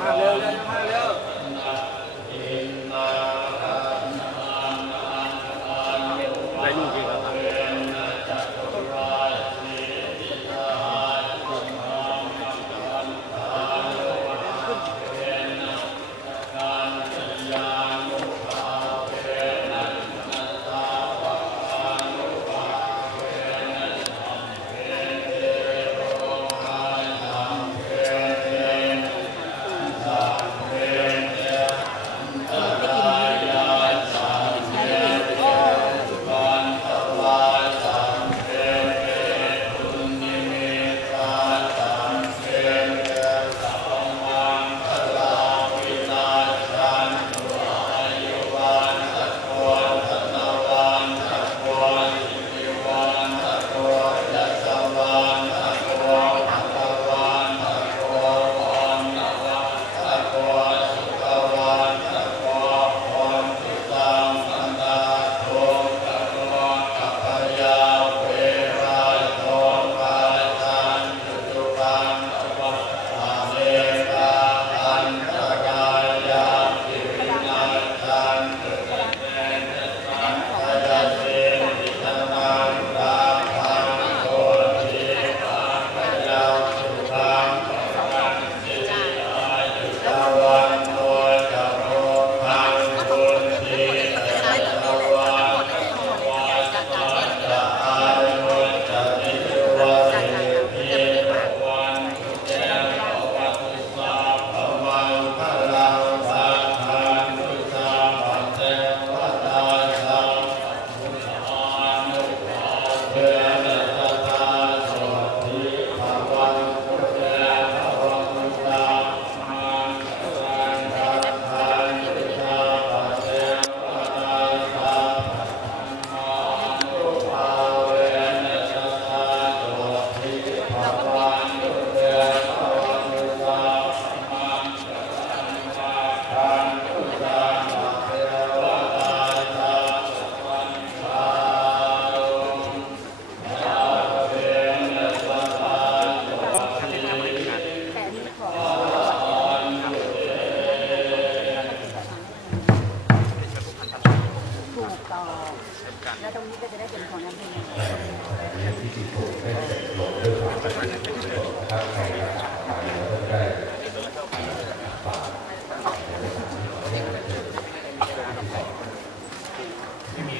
มาเร็วเร็ว ถูกต่อและตรงนี้ก็จะได้เป็นของนักเรียที่ติดถูกได้เสร็จลงด้วยความเป็นถ้าใครอยากมาแล้วก็ได้ฝากที่มี